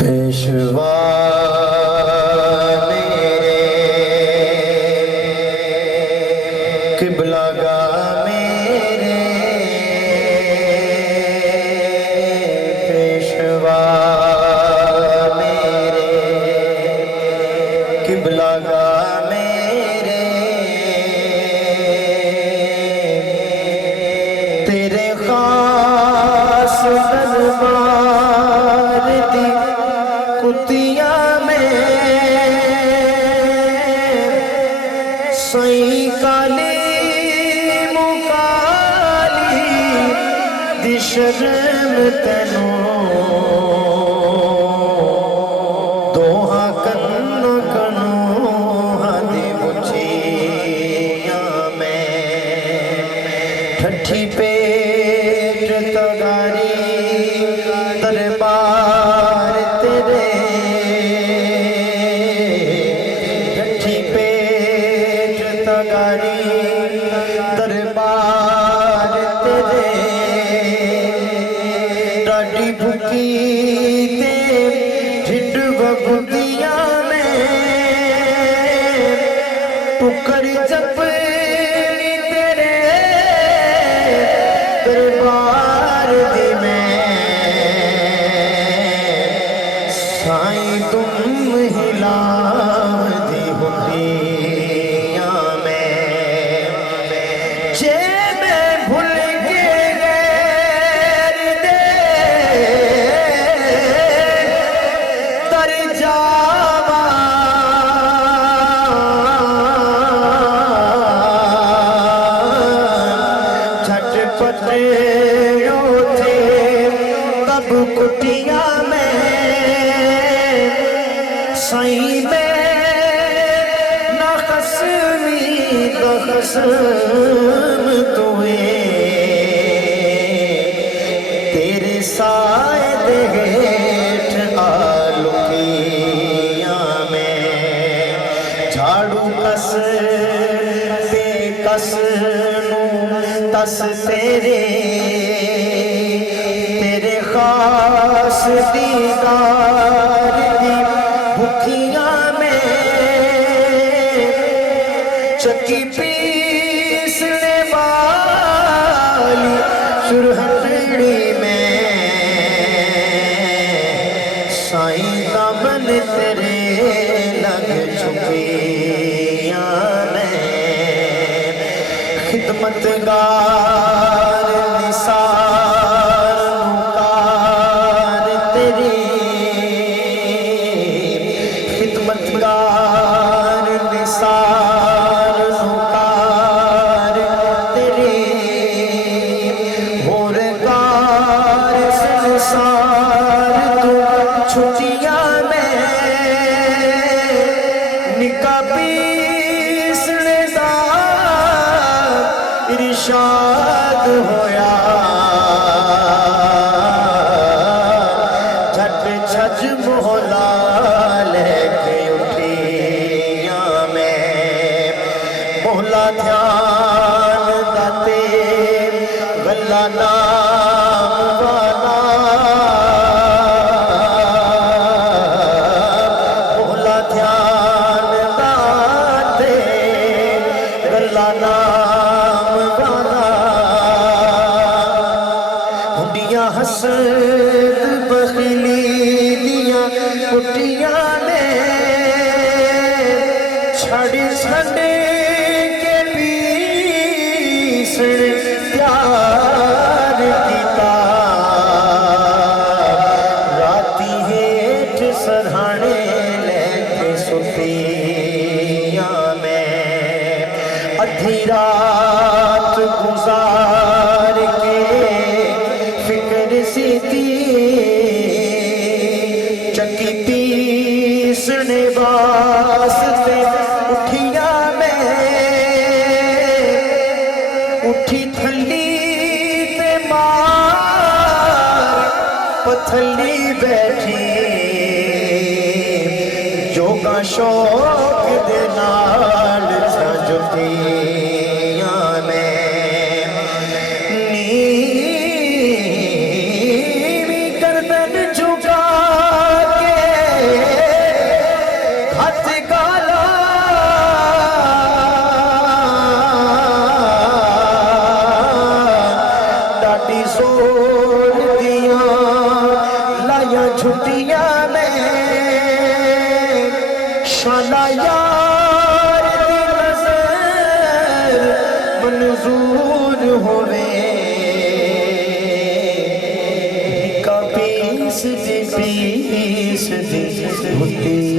पेशवा मेरे किबलागा मेरे पेशवा मेरे किबलागा मेरे तेरे खास दरबार दी कुतिया में सई काली मुकाली दिशरम तेनू दोहा कन्नो कनो हादी मुझिया में ठठी पेट तगारी दरबार तेरे ठठी पेट तगारी दरबार तेरे डाडी भुकी ते ढिड बगुदिया में पुकर जपनी तेरे दरबार दी में साईं तुम हिलावदी हुंदिया में जे मैं भूल के गैर दे तर जावा झटपट थे तब कुटिया में साईं में न खसमी खसम तुए तेरे साए दे हेठ आलुकिया में झाड़ू कस बेकस नू तस तेरे तेरे खास दीदार दी भुखिया में चक्की पीसने वाली सुरहटड़ी में साईं दामन तेरे लग चुकिया ने खिदमतगार निसार नुकार तेरी खिदमतगार निसार नुकार तेरी होर कार संसार तू छुट्टिया में निका पीसने दा इरशाद होया झट छज मोहला लेके उठिया में मोहला ध्यान दाते गल्ला नाम वाला मोहला ध्यान दाते गल्ला नाम वाला हुंडिया हसद बखली दिया कुटिया में छड़ छड़ के पीसण प्यार कीता राती हेठ सरहाने लेके सुतिया में अधी रात गुजार के फिक्र सीती चक्की पीसने वास्ते उठिया में उठी थली ते मार पथली बैठी जोगा शौक दे नाल जुतिया में नीवी गर्दन झुका के शाला यार दी नजर मंजूर होवे का पीस दी बुद्धि